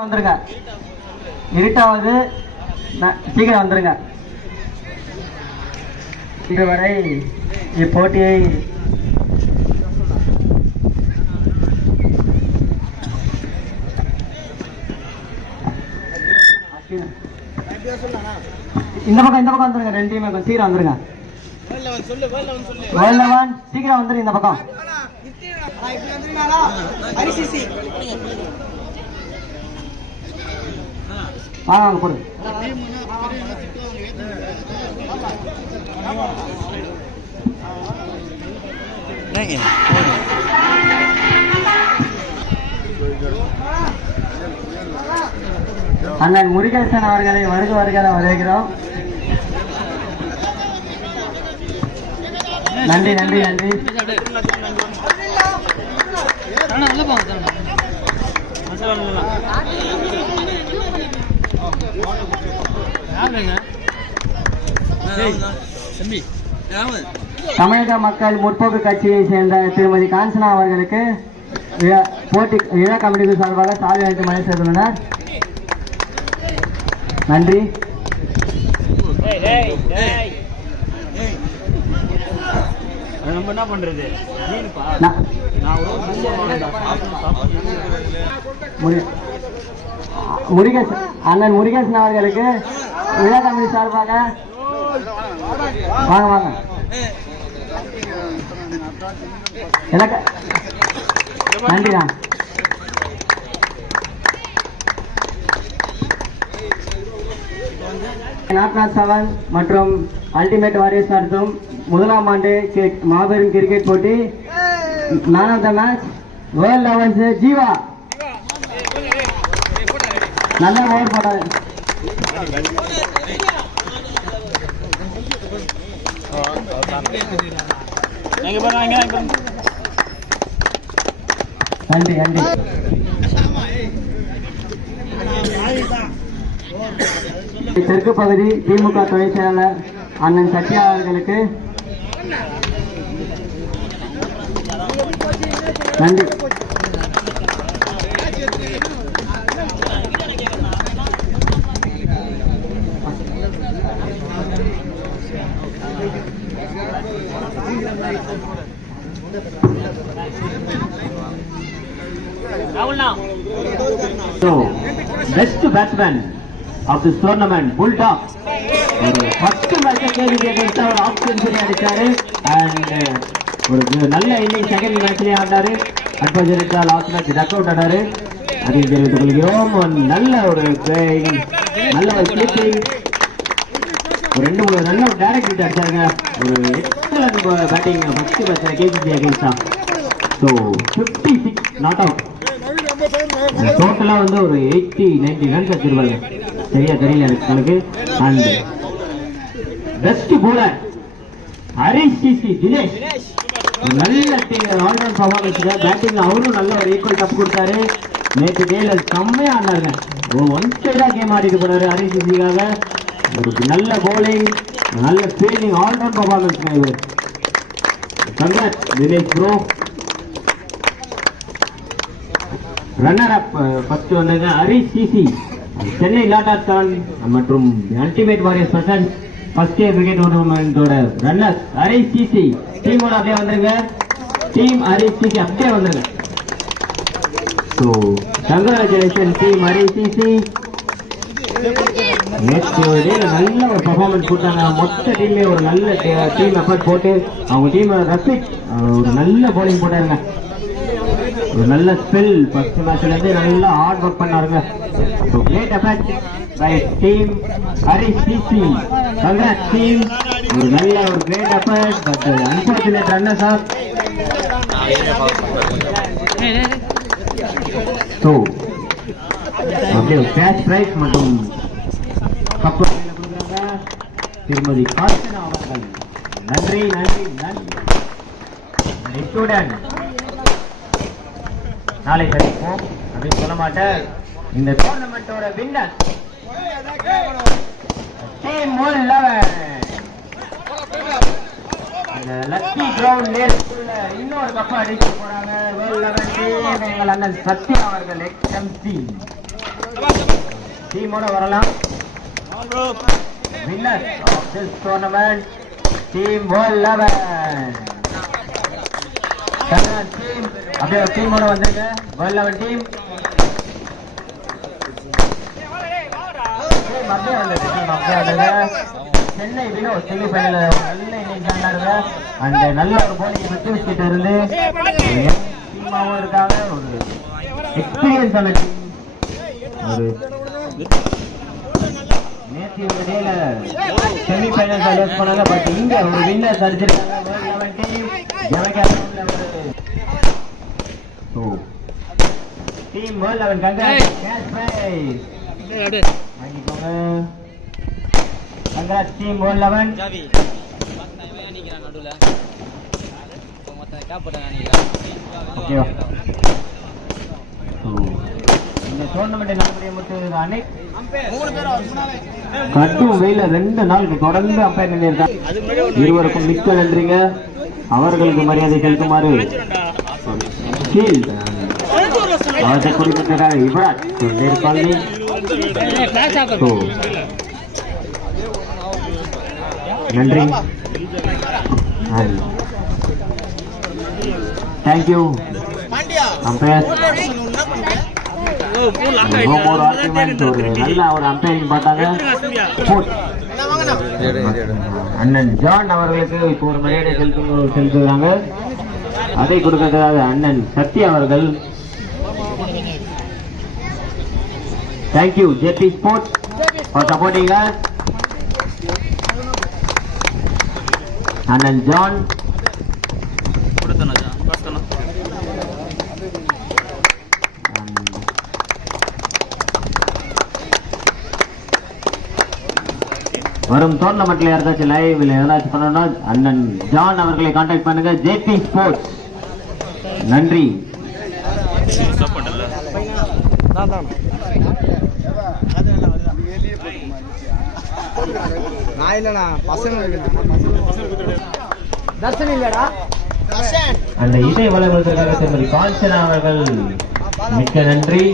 வந்துருங்க, இருட்டாவது சீக்கிரம் வந்துருங்க. இதுவரை இப்போட்டியை இந்த பக்கம் வந்துருங்க. ரெண்டு டீமே சீக்கிரம் வந்துருங்க. சீக்கிரம் வந்துருங்க. இந்த பக்கம் வாங்க போடு. அண்ணன் முருகேசன் அவர்களை வருக வரவேற்கிறோம். நன்றி நன்றி நன்றி. தமிழக மக்கள் முற்போக்கு கட்சியை சேர்ந்த திருமதி காஞ்சனா அவர்களுக்கு போட்டி விழா கமிட்டி சார்பாக சாலை அளித்து மழை செய்துள்ளனர். நன்றி. என்ன பண்றது? முருகேசன் அண்ணன் முருகேசன் அவர்களுக்கு விழா கமிட்டி சார்பாக வாங்க வாங்க. எனக்கு நன்றிண்ணா. நாட் 7 மற்றும் அல்டிமேட் வாரியர்ஸ் நடத்தும் முதலாம் ஆண்டு மாபெரும் கிரிக்கெட் போட்டி man of the match world levels Jeeva நல்ல ஓவர் போட்டாரு. நன்றி நன்றி. தெற்கு பகுதி திமுக துணை செயலாளர் அண்ணன் சத்யா அவர்களுக்கு நன்றி. So, best batsman of this tournament, Bulldog. First match against our off century அடிச்சாரு and ஒரு நல்ல இன்னிங் செகண்ட் மேட்ச்லயே ஆடினாரு. அட்வர்ஜரிக்கா லாஸ்ட் மேட்ச் டக் அவுட் ஆனாரு. அதையும் தெரிவித்துக் கொள்கிறோம். நல்ல ஒரு நல்ல ஒரு ஸ்லீப்பிங் ஒரு 2-3 நல்ல ஒரு டைரக்ட் ஹிட் அடிச்சாருங்க. ஒரு எக்ஸலன்ட் பேட்டிங் ஃபர்ஸ்ட் மேட்ச்ல கேசிசி அகைன்ஸ்டா. So 56 not out. டோட்டலா வந்து ஒரு 80-90 ரன்ஸ் வச்சிருப்பாங்க. சரியா தெரியல எனக்கு. And best bowler Harish CC Dinesh நல்ல ஆல்ரவுண்ட் பர்ஃபார்மன்ஸ். பேட்டிங்ல அவரும் நல்ல ஒரு ஈக்குவல் டப் கொடுத்தாரு. நேற்று கேல செம்மையா ஆனாருங்க. ஒன் சைடா கேம் ஆடிட்டு போனாரு ஹரிஷ் சிசிக்காக. ஒரு நல்ல போலிங் நல்ல ஃபீல்டிங் ஆல்ரவுண்ட் பர்ஃபார்மன்ஸ் இவர். Congrat Dinesh bro. Runner up first வந்தது ஹரிஷ் சிசி சென்னை லாட்டர்ஸ் கான் மற்றும் ultimate warriors person first year cricket டூர்னமெண்டோட ரன்னர்ஸ் ஹரிஷ் சிசி. டீமோட அப்படியே வந்துருங்க. டீம் ஹரிஷ் சிசி அப்படியே வந்துருங்க. So congratulation team Harish CC. நேற்று நல்ல ஒரு பர்ஃபார்மன்ஸ் கொடுத்தாங்க. மொத்த டீமே ஒரு நல்ல டீம் எஃபர்ட் போட்டு அவங்க டீம் ரசிக் ஒரு நல்ல போலிங் போட்டாருங்க. ஒரு நல்ல ஸ்பெல் ஃபர்ஸ்ட் மேட்ச்ல இருந்து நல்லா ஹார்ட் ஒர்க் பண்ணாருங்க. So great effort by team Harish CC. Congrats team. ஒரு நல்ல ஒரு great effort. But unfortunate runners off. So அப்படியே கேஷ் பிரைஸ் மற்றும் கப் கொடுக்குறாங்க திருமதி காஞ்சனா அவர்கள். நன்றி நன்றி நன்றி. ஸ்டூடெண்ட் நாளை சந்திப்போம் அப்படின்னு சொல்ல மாட்டேன். இந்த டோர்னமெண்டோட வின்னர் டீம் 11. லக்கி கிரவுண்ட் நேரத்துக்குள்ள இன்னொரு கப்பா அடிக்க போறாங்க. வேர்ல்ட் லெவல் டீம் எங்கள் அண்ணன் சத்யா அவர்கள் எக்ஸ்எம்சி. டீமோட வரலாம். Winner of this tournament, Team World 11. Team அப்படியே டீமோட வந்துருங்க. World 11 டீம் அப்படியே வந்துருங்க. சென்னை வினோத் செமிஃபைனல் நல்ல இன்னிங்ஸ் ஆனாருங்க. அண்ட் நல்ல ஒரு போலிங் பிரிட்டிஷ் கிட்ட இருந்து டீமாவும் இருக்காங்க. ஒரு எக்ஸ்பீரியன்ஸ் ஆன டீம். ஒரு நேற்று டேல செமிஃபைனல் செலக்ட் பண்ணாங்க. பட் இங்க ஒரு வின்னர் அடிச்சிருக்காங்க. வேர்ல்ட் 11 டீம் ஜெமகேல ஒரு team world 11 congrats cash prize வாங்கிக்கோங்க. Congrats team world 11. ஜாவி நினைக்கிறேன் நடுவுல மொத்த கேப் போட்டேன் ஓகே. இந்த டோர்னமெண்ட் நல்லபடியா முடிச்சது. அன்னைக்கு கட்டும் வெயில 2 நாளுக்கு தொடர்ந்து அம்பையர் நின்றுருக்காங்க. இருவருக்கும் மிக்க நன்றிங்க. அவர்களுக்கு மரியாதை செலுத்துமாறு அவற்றை குறிப்பிட்டிருக்காங்க. யுவராஜ் காலனி. நன்றி. Thank you umpire. ஒரு நல்ல ஒரு அம்பையரிங் பார்த்தாங்க. அண்ணன் ஜான் அவர்களுக்கு இப்போ ஒரு மரியாதை செலுத்துகிறாங்க. அதை கொடுக்கிறதுக்காக அண்ணன் சத்யா அவர்கள். Thank you JP sports for supporting us. அண்ணன் ஜான் வரும் டோர்னமெண்ட்ல யாராச்சும் லைவ்ல ஏதாச்சும் பண்ணணும்னா அண்ணன் ஜான் அவர்களை கான்டாக்ட் பண்ணுங்க. JP sports. நன்றி. அந்த இசை வளர்வதற்காக திருமதி காஞ்சனா அவர்கள் மிக்க நன்றி.